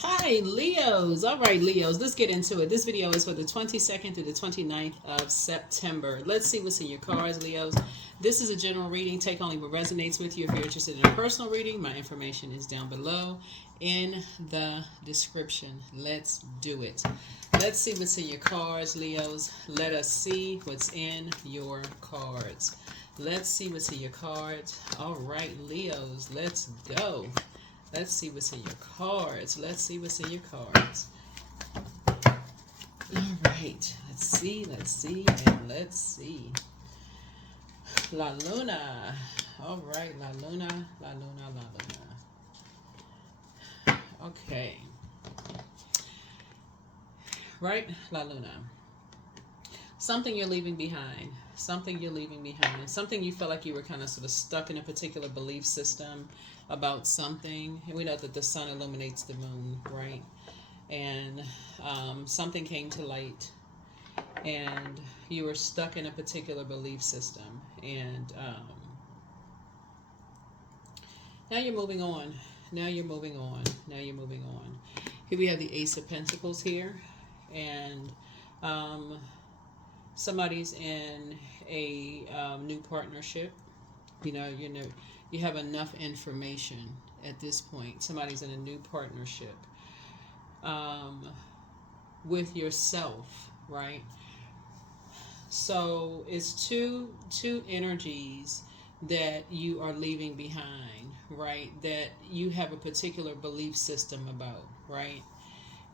Hi, Leos. All right, Leos, let's get into it. This video is for the 22nd through the 29th of September. Let's see what's in your cards, Leos. This is a general reading. Take only what resonates with you. If you're interested in a personal reading, my information is down below in the description. Let's do it. Let's see what's in your cards, Leos. Let us see what's in your cards. Let's see what's in your cards. All right, Leos, let's go. Let's see what's in your cards. Let's see what's in your cards. All right. Let's see, and let's see. La Luna. All right, La Luna, La Luna, La Luna. Okay. Right, La Luna. Something you're leaving behind. Something you're leaving behind. Something you felt like you were kind of sort of stuck in a particular belief system about something. And we know that the sun illuminates the moon, right? And something came to light, and you were stuck in a particular belief system. And now you're moving on. Now you're moving on. Now you're moving on. Here we have the Ace of Pentacles here. And somebody's in a new partnership. You have enough information at this point. Somebody's in a new partnership with yourself, right? So it's two energies that you are leaving behind, right? That you have a particular belief system about, right?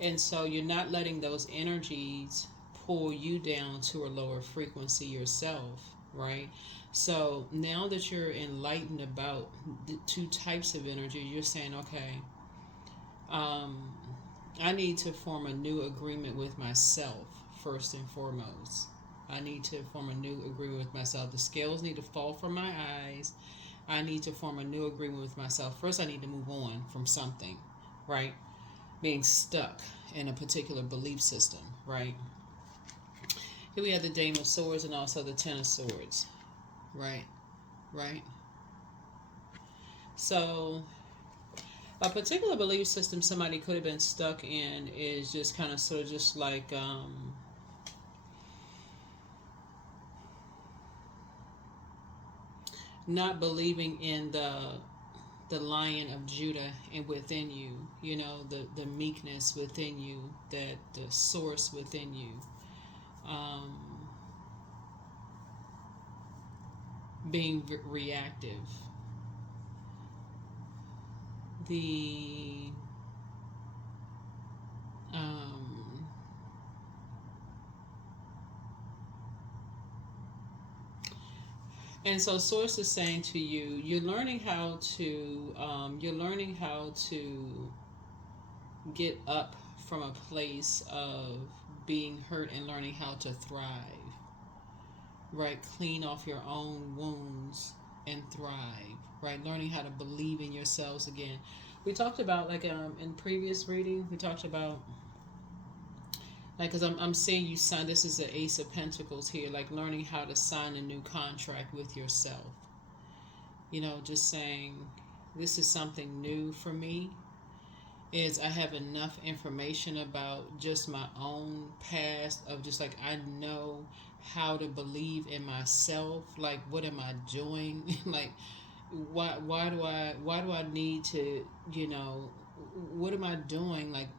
And so you're not letting those energies pull you down to a lower frequency yourself, right? So now that you're enlightened about the two types of energy, you're saying, okay, I need to form a new agreement with myself first and foremost. I need to form a new agreement with myself. The scales need to fall from my eyes. I need to form a new agreement with myself. First, I need to move on from something, right? Being stuck in a particular belief system, right? Here we have the Dame of Swords and also the Ten of Swords, right? Right? So, a particular belief system somebody could have been stuck in is just kind of sort of just like not believing in the Lion of Judah and within you, the meekness within you, that the source within you. Being reactive. The and so source is saying to you, you're learning how to get up from a place of being hurt and learning how to thrive, right? Clean off your own wounds and thrive, right? Learning how to believe in yourselves again. We talked about, like, in previous reading, we talked about, like, because I'm seeing you sign, this is the Ace of Pentacles here, like learning how to sign a new contract with yourself. Just saying, this is something new for me. Is I have enough information about just my own past, of just like, I know how to believe in myself. Like, what am I doing? Like, why do I need to, what am I doing? Like,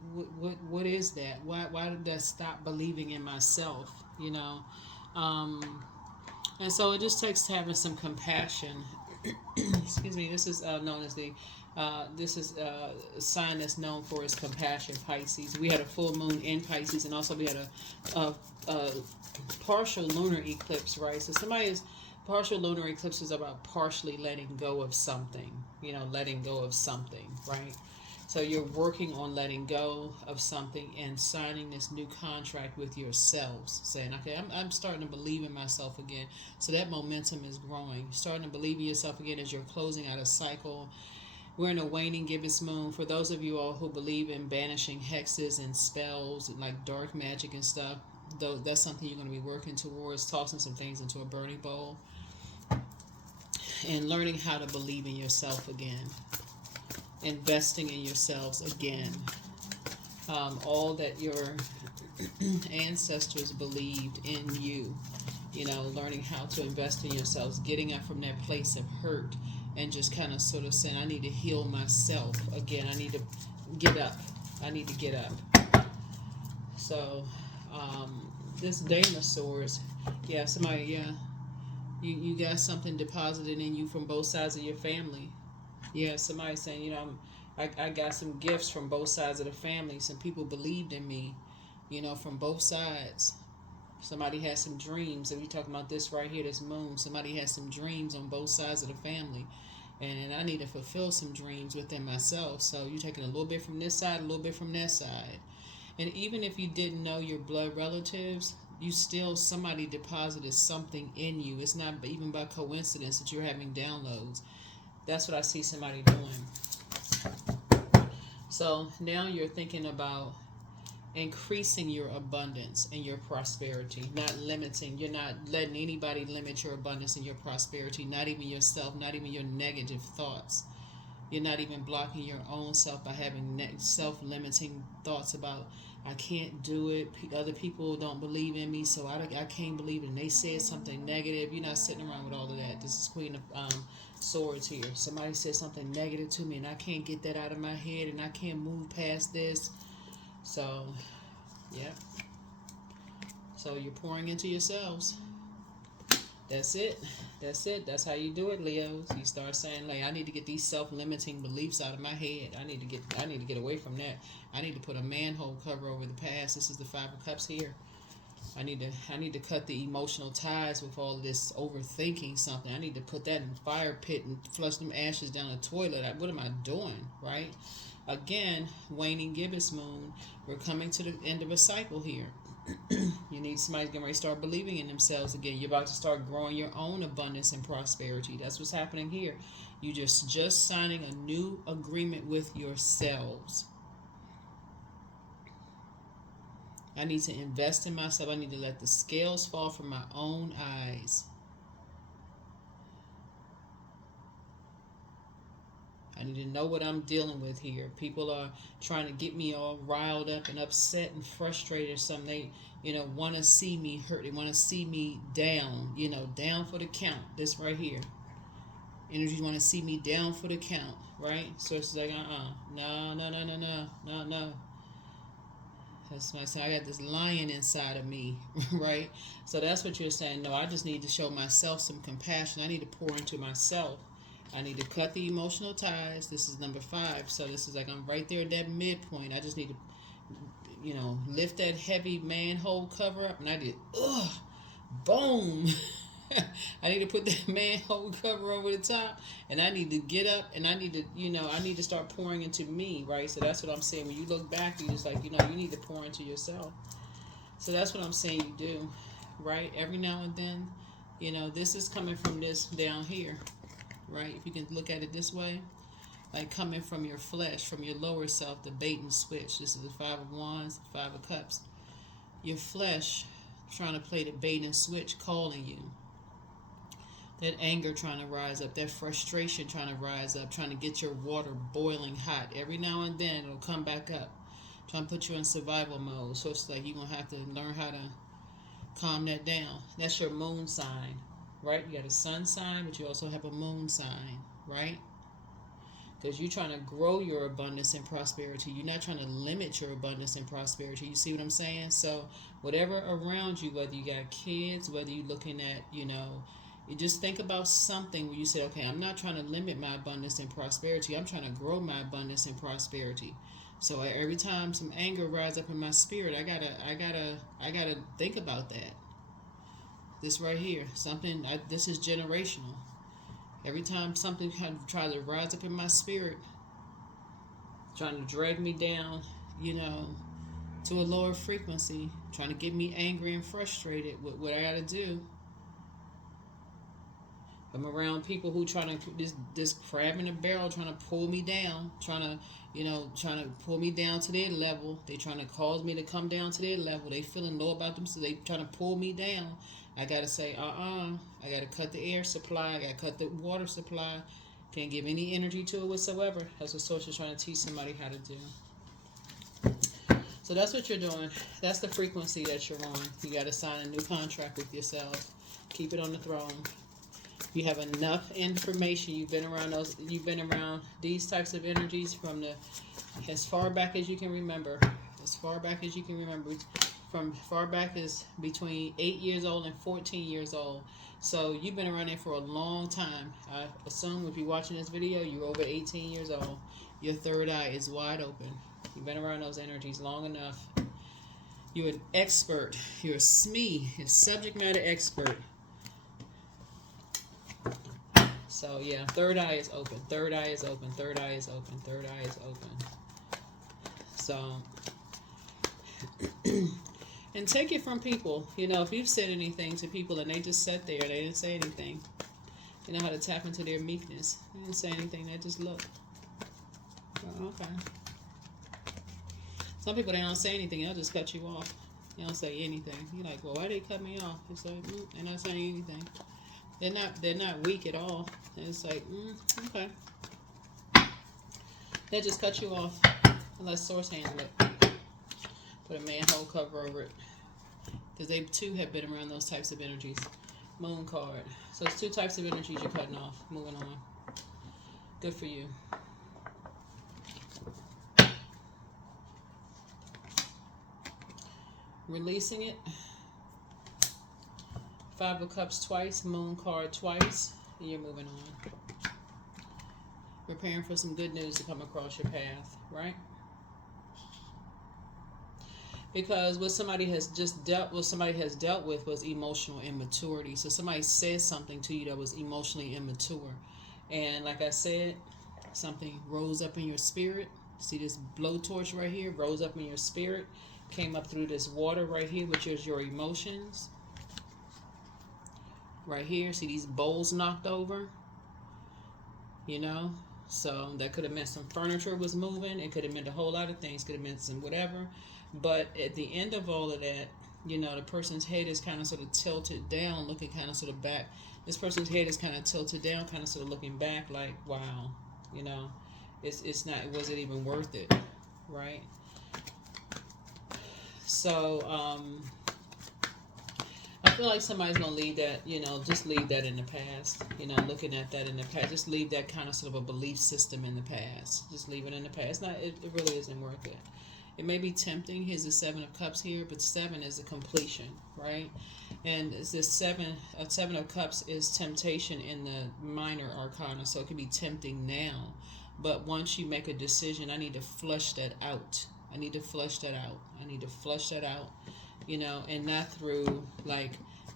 what is that? Why did I stop believing in myself? And so it just takes having some compassion. Excuse me. This is known as this is a sign that's known for its compassion, Pisces. We had a full moon in Pisces, and also we had a partial lunar eclipse, right? So somebody's partial lunar eclipse is about partially letting go of something, letting go of something, right? So you're working on letting go of something and signing this new contract with yourselves, saying, okay, I'm starting to believe in myself again. So that momentum is growing. Starting to believe in yourself again as you're closing out a cycle. We're in a waning gibbous moon. For those of you all who believe in banishing hexes and spells, like dark magic and stuff, though, that's something you're going to be working towards, tossing some things into a burning bowl and learning how to believe in yourself again. Investing in yourselves again. all that your ancestors believed in you. You know, learning how to invest in yourselves, getting up from that place of hurt, and just kind of sort of saying, I need to heal myself again. I need to get up. I need to get up. So, this Dame of Swords, yeah, somebody, yeah, you got something deposited in you from both sides of your family. Yeah, somebody saying, you know, I got some gifts from both sides of the family. Some people believed in me, you know, from both sides. Somebody has some dreams. If you're talking about this right here, this moon, somebody has some dreams on both sides of the family. And I need to fulfill some dreams within myself. So you're taking a little bit from this side, a little bit from that side. And even if you didn't know your blood relatives, you still, somebody deposited something in you. It's not even by coincidence that you're having downloads. That's what I see somebody doing. So now you're thinking about increasing your abundance and your prosperity, not limiting. You're not letting anybody limit your abundance and your prosperity, not even yourself, not even your negative thoughts. You're not even blocking your own self by having self-limiting thoughts about, I can't do it. Other people don't believe in me, so I can't believe it. And they said something negative. You're not sitting around with all of that. This is Queen of Swords here. Somebody said something negative to me, and I can't get that out of my head, and I can't move past this. So, yeah. So you're pouring into yourselves. That's it. That's it. That's how you do it, Leos. You start saying, like, I need to get these self-limiting beliefs out of my head. I need to get away from that. I need to put a manhole cover over the past. This is the Five of Cups here. I need to cut the emotional ties with all this overthinking something. I need to put that in the fire pit and flush them ashes down the toilet. What am I doing, right? Again, waning gibbous moon. We're coming to the end of a cycle here. You need somebody getting ready to start believing in themselves again. You're about to start growing your own abundance and prosperity. That's what's happening here. You just signing a new agreement with yourselves. I need to invest in myself. I need to let the scales fall from my own eyes. I need to know what I'm dealing with here. People are trying to get me all riled up and upset and frustrated or something. They, want to see me hurt. They want to see me down, down for the count. This right here. Energy want to see me down for the count, right? So it's like, no. That's why I say I got this lion inside of me, right? So that's what you're saying. No, I just need to show myself some compassion. I need to pour into myself. I need to cut the emotional ties. This is number 5. So this is like I'm right there at that midpoint. I just need to, lift that heavy manhole cover up. And I did, boom. I need to put that manhole cover over the top. And I need to get up and I need to, I need to start pouring into me, right? So that's what I'm saying. When you look back, you just like, you need to pour into yourself. So that's what I'm saying you do, right? Every now and then, this is coming from this down here. Right? If you can look at it this way, like coming from your flesh, from your lower self, the bait and switch. This is the 5 of Wands, the 5 of Cups. Your flesh trying to play the bait and switch, calling you. That anger trying to rise up, that frustration trying to rise up, trying to get your water boiling hot. Every now and then it'll come back up, trying to put you in survival mode. So it's like you're going to have to learn how to calm that down. That's your moon sign. Right? You got a sun sign, but you also have a moon sign, right? Because you're trying to grow your abundance and prosperity. You're not trying to limit your abundance and prosperity. You see what I'm saying? So whatever around you, whether you got kids, whether you're looking at, you just think about something where you say, okay, I'm not trying to limit my abundance and prosperity. I'm trying to grow my abundance and prosperity. So every time some anger rises up in my spirit, I gotta think about that. This right here, this is generational. Every time something kind of tries to rise up in my spirit, trying to drag me down, to a lower frequency, trying to get me angry and frustrated with what I got to do. I'm around people who trying to this crab in a barrel, trying to pull me down, trying to pull me down to their level. They trying to cause me to come down to their level. They feeling low about them, so they trying to pull me down. I gotta say, I gotta cut the air supply. I gotta cut the water supply. Can't give any energy to it whatsoever. That's what Source is trying to teach somebody how to do. So that's what you're doing. That's the frequency that you're on. You got to sign a new contract with yourself. Keep it on the throne. You have enough information. You've been around those. You've been around these types of energies from the as far back as you can remember. As far back as you can remember. From far back as between 8 years old and 14 years old. So you've been around there for a long time. I assume if you're watching this video, you're over 18 years old. Your third eye is wide open. You've been around those energies long enough. You're an expert. You're a SME, a subject matter expert. So yeah, third eye is open. Third eye is open. Third eye is open. Third eye is open. So, and take it from people. You know, if you've said anything to people and they just sat there, they didn't say anything. You know how to tap into their meekness. They didn't say anything. They just look. Oh, okay. Some people, they don't say anything. They'll just cut you off. They don't say anything. You're like, well, why they cut me off? It's like, they're not saying anything. They're not weak at all. And it's like, okay. They just cut you off unless source handle it. Put a manhole cover over it. Because they too have been around those types of energies. Moon card. So it's two types of energies you're cutting off. Moving on. Good for you. Releasing it. 5 of Cups twice. Moon card twice. And you're moving on. Preparing for some good news to come across your path. Right? Because what somebody has just dealt with was emotional immaturity. So somebody said something to you that was emotionally immature. And like I said, something rose up in your spirit. See this blowtorch right here? Rose up in your spirit. Came up through this water right here, which is your emotions. Right here. See these bowls knocked over? You know? So that could have meant some furniture was moving. It could have meant a whole lot of things. Could have meant some whatever. But at the end of all of that, you know, the person's head is kind of sort of tilted down, looking kind of sort of back. This person's head is kind of tilted down, kind of sort of looking back like, wow, you know, it's not, was it even worth it, right? So, I feel like somebody's going to leave that, you know, just leave that in the past, you know, looking at that in the past. Just leave that kind of sort of a belief system in the past. Just leave it in the past. It really isn't worth it. It may be tempting. Here's the 7 of Cups here, but 7 is a completion, right? And this 7 of Cups is temptation in the minor arcana, so it can be tempting now. But once you make a decision, I need to flush that out. I need to flush that out. I need to flush that out, you know, and not through like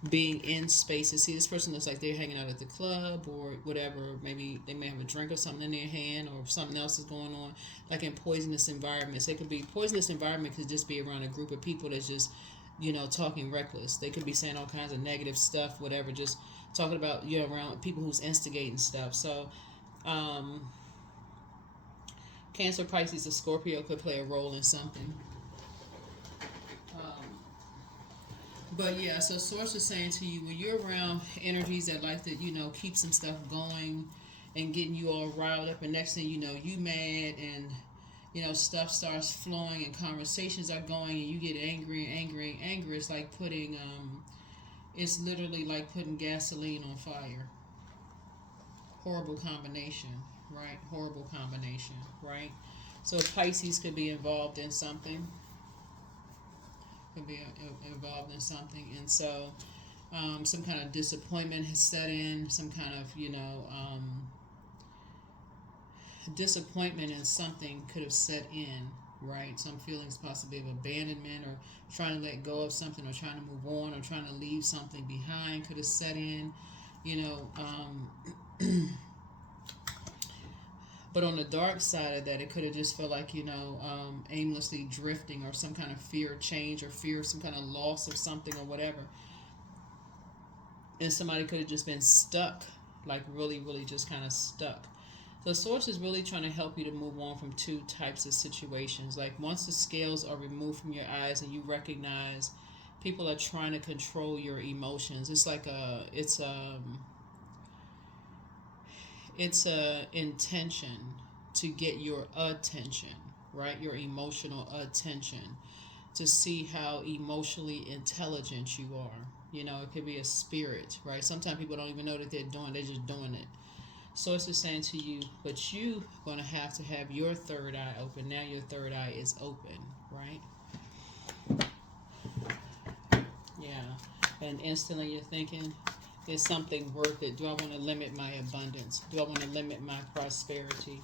being in spaces. See, this person looks like they're hanging out at the club or whatever. Maybe they may have a drink or something in their hand, or something else is going on, like in poisonous environments. It could be poisonous environment could just be around a group of people that's just, you know, talking reckless. They could be saying all kinds of negative stuff, whatever, just talking about, you know, around people who's instigating stuff. So Cancer, Pisces, or Scorpio could play a role in something. But yeah, so Source is saying to you, when you're around energies that like to, you know, keep some stuff going and getting you all riled up, and next thing you know, you mad, and, you know, stuff starts flowing and conversations are going, and you get angry and angry and angry. It's like putting, it's literally like putting gasoline on fire. Horrible combination, right? Horrible combination, right? So Pisces could be involved in something. Could be involved in something, and so some kind of disappointment has set in, some kind of, you know, disappointment in something could have set in, right? Some feelings possibly of abandonment, or trying to let go of something, or trying to move on, or trying to leave something behind could have set in, you know. But on the dark side of that, it could have just felt like, you know, aimlessly drifting, or some kind of fear of change, or fear of some kind of loss of something or whatever. And somebody could have just been stuck, like really, really just kind of stuck. So Source is really trying to help you to move on from two types of situations. Like once the scales are removed from your eyes and you recognize people are trying to control your emotions, it's like it's a intention to get your attention, right? Your emotional attention, to see how emotionally intelligent you are. You know, it could be a spirit, right? Sometimes people don't even know that they're just doing it. So it's just saying to you, but you gonna have to have your third eye open. Now your third eye is open, right? Yeah. And instantly you're thinking, is something worth it? Do I want to limit my abundance? Do I want to limit my prosperity?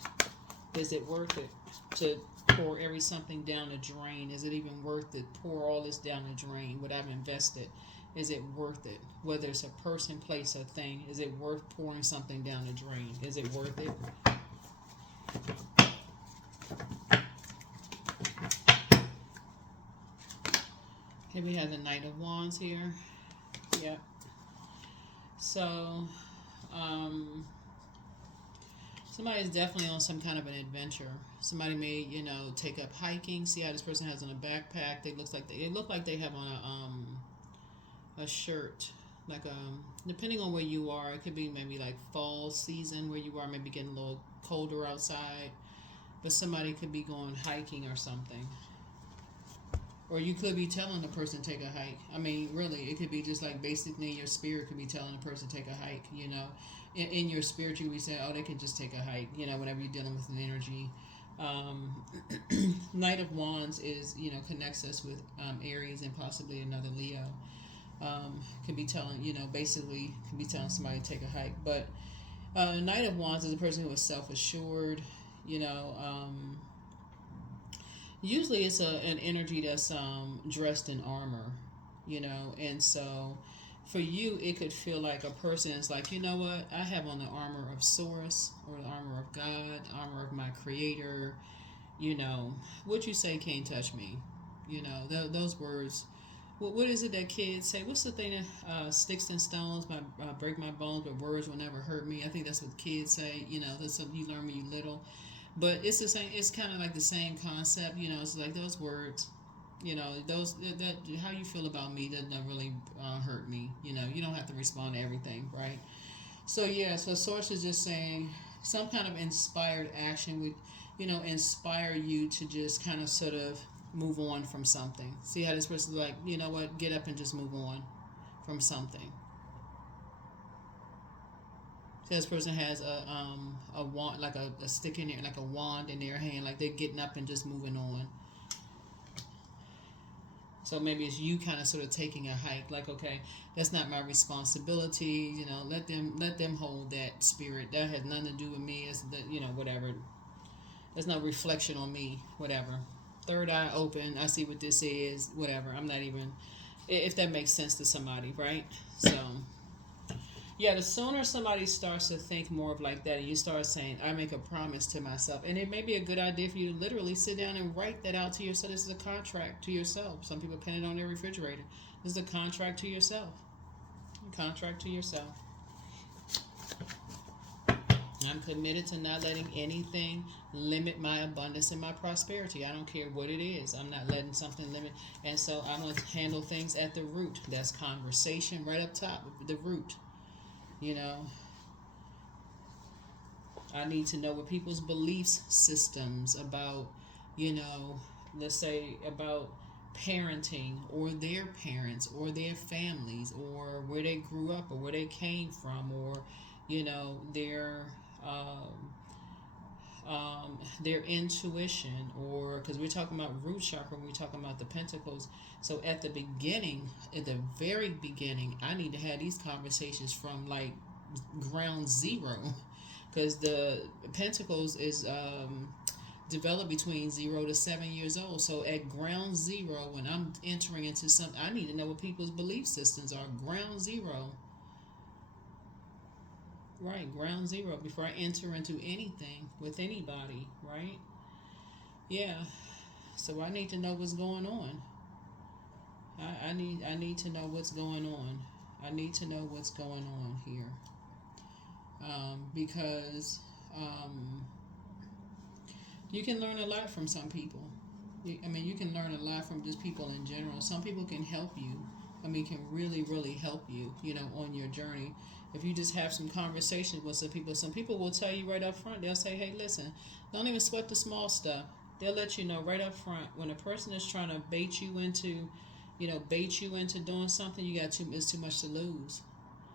Is it worth it to pour every something down the drain? Is it even worth it? Pour all this down the drain, what I've invested. Is it worth it? Whether it's a person, place, or thing, is it worth pouring something down the drain? Is it worth it? Here we have the Knight of Wands here. Yep. So, somebody is definitely on some kind of an adventure. Somebody may, take up hiking. See how this person has on a backpack. They look like they have on a shirt. Like depending on where you are, it could be maybe like fall season where you are, maybe getting a little colder outside. But somebody could be going hiking or something. Or you could be telling the person to take a hike. I mean, really, it could be just like basically your spirit could be telling the person to take a hike, In your spirit, you would say, oh, they can just take a hike, whenever you're dealing with an energy. Knight of Wands is, connects us with Aries and possibly another Leo. Could be telling, basically could be telling somebody to take a hike. But Knight of Wands is a person who is self-assured, usually it's an energy that's dressed in armor, and so for you it could feel like a person is like, you know what, I have on the armor of Source or the armor of God, armor of my Creator, what you say can't touch me, those words. What is it that kids say? What's the thing that sticks and stones break my bones, but words will never hurt me? I think that's what kids say. That's something you learn when you're little. But it's the same. It's kind of like the same concept. It's like those words. Those that how you feel about me doesn't really hurt me. You don't have to respond to everything, right? So yeah. So Source is just saying some kind of inspired action would, inspire you to just kind of sort of move on from something. See how this person's like, you know what, get up and just move on from something. So this person has a wand, like a stick in there, like a wand in their hand, like they're getting up and just moving on. So maybe it's you kind of sort of taking a hike, like, okay, that's not my responsibility. Let them hold that spirit. That has nothing to do with me. It's that, whatever. There's no reflection on me. Whatever. Third eye open. I see what this is. Whatever. I'm not even, if that makes sense to somebody, right? So. Yeah, the sooner somebody starts to think more of like that, and you start saying, I make a promise to myself. And it may be a good idea for you to literally sit down and write that out to yourself. This is a contract to yourself. Some people pin it on their refrigerator. This is a contract to yourself. A contract to yourself. I'm committed to not letting anything limit my abundance and my prosperity. I don't care what it is. I'm not letting something limit. And so I'm going to handle things at the root. That's conversation right up top, the root. I need to know what people's beliefs systems about, let's say about parenting or their parents or their families or where they grew up or where they came from or, their intuition, or because we're talking about root chakra, we're talking about the pentacles. So at the very beginning, I need to have these conversations from like ground zero, because the pentacles is developed between 0 to 7 years old. So at ground zero, when I'm entering into something, I need to know what people's belief systems are. Ground zero. Right, ground zero before I enter into anything with anybody, right? Yeah. So I need to know what's going on. I need to know what's going on. I need to know what's going on here. Because you can learn a lot from some people. You can learn a lot from just people in general. Some people can help you. Can really, really help you, on your journey. If you just have some conversations with some people will tell you right up front, they'll say, hey, listen, don't even sweat the small stuff. They'll let you know right up front when a person is trying to bait you into, doing something. You got it's too much to lose.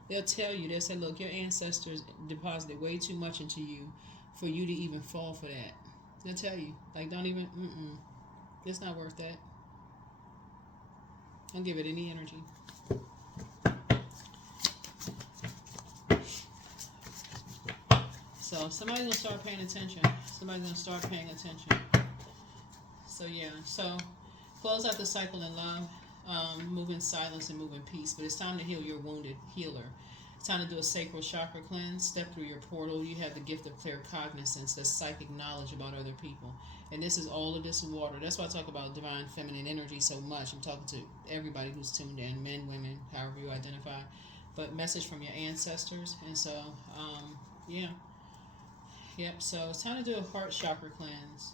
They'll tell you. They'll say, "Look, your ancestors deposited way too much into you for you to even fall for that." They'll tell you, like, don't even. It's not worth that. Don't give it any energy. So somebody's gonna start paying attention. Somebody's gonna start paying attention. So yeah. So close out the cycle in love. Move in silence and move in peace. But it's time to heal your wounded healer. It's time to do a sacral chakra cleanse. Step through your portal. You have the gift of clear cognizance, that's psychic knowledge about other people. And this is all of this water. That's why I talk about divine feminine energy so much. I'm talking to everybody who's tuned in, men, women, however you identify. But message from your ancestors. And so, yeah. Yep, so it's time to do a heart chakra cleanse.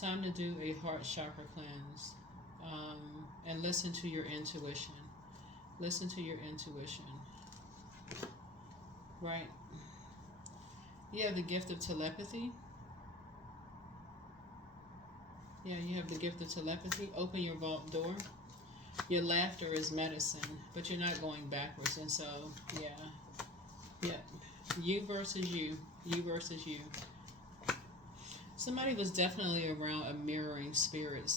Time to do a heart chakra cleanse. And listen to your intuition. Listen to your intuition. Right. You have the gift of telepathy. Yeah, you have the gift of telepathy. Open your vault door. Your laughter is medicine, but you're not going backwards. And so, yeah. You versus you. You versus you. Somebody was definitely around a mirroring spirit.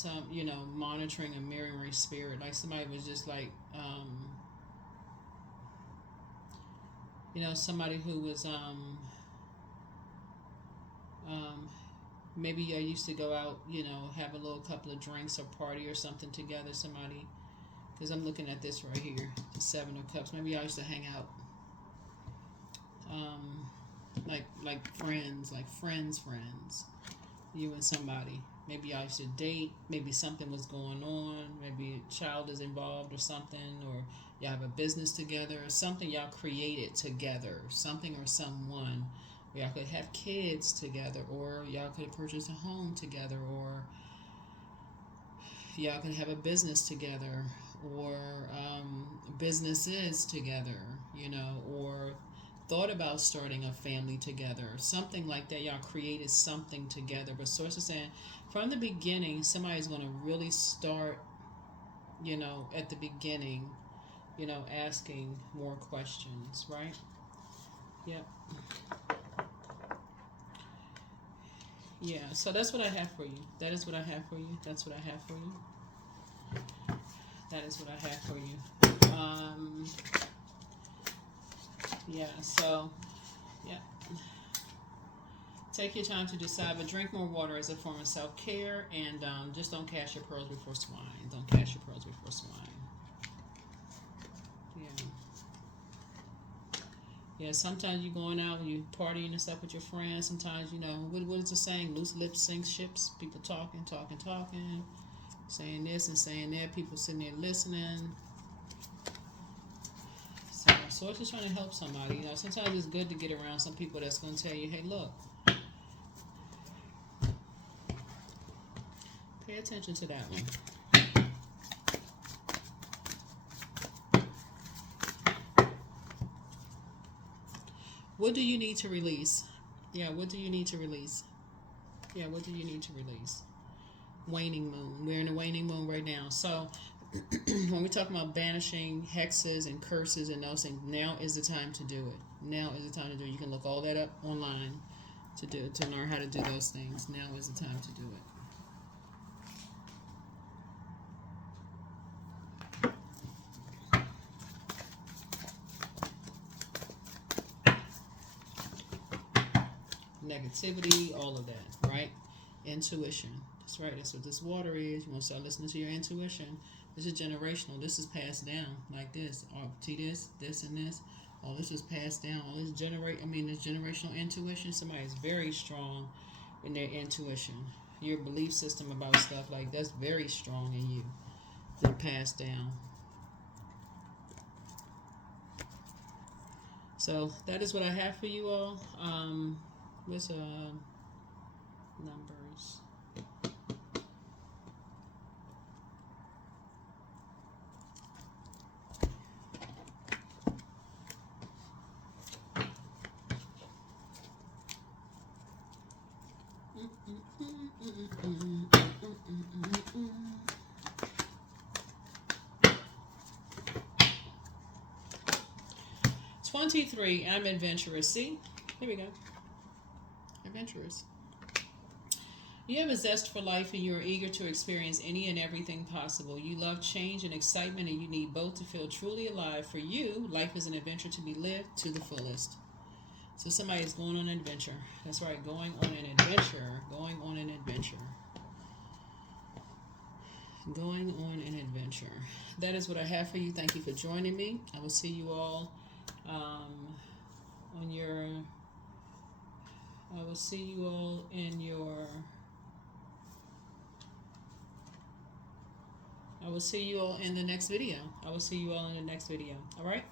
Monitoring a mirroring spirit. Like somebody was just like, somebody who was, maybe I used to go out, have a little couple of drinks or party or something together. Somebody, because I'm looking at this right here, the Seven of Cups. Maybe I used to hang out, like friends, friends. You and somebody. Maybe I used to date. Maybe something was going on. Maybe a child is involved or something, or y'all have a business together, or something y'all created together, something or someone. Y'all could have kids together, or y'all could have purchased a home together, or y'all could have a business together, or businesses together, or thought about starting a family together, something like that. Y'all created something together. But source is saying from the beginning, somebody's going to really start, at the beginning, asking more questions, right? Yep. Yeah, so that's what I have for you. That is what I have for you. That's what I have for you. That is what I have for you. Yeah, so, yeah. Take your time to decide, but drink more water as a form of self-care, and just don't cast your pearls before swine. Don't cast your pearls before swine. Yeah. Yeah, sometimes you're going out and you partying and stuff with your friends. Sometimes, what is the saying? Loose lips sink ships. People talking, saying this and saying that. People sitting there listening. So it's just trying to help somebody. Sometimes it's good to get around some people that's going to tell you, hey, look, pay attention to that one. What do you need to release? Yeah, what do you need to release? Yeah, what do you need to release? Waning moon. We're in a waning moon right now. So when we talk about banishing hexes and curses and those things, now is the time to do it. Now is the time to do it. You can look all that up online to learn how to do those things. Now is the time to do it. Negativity, all of that, right? Intuition. That's right. That's what this water is. You want to start listening to your intuition. This is generational. This is passed down like this. See this, and this. All this is passed down. All this this generational intuition. Somebody is very strong in their intuition. Your belief system about stuff like that's very strong in you. They're passed down. So that is what I have for you all. What's numbers? 23. I'm adventurous. See? Here we go. Adventurous. You have a zest for life and you are eager to experience any and everything possible. You love change and excitement and you need both to feel truly alive. For you, life is an adventure to be lived to the fullest. So somebody is going on an adventure. That's right, going on an adventure. Going on an adventure. Going on an adventure. That is what I have for you. Thank you for joining me. I will see you all on your... I will see you all in your... I will see you all in the next video. I will see you all in the next video. All right?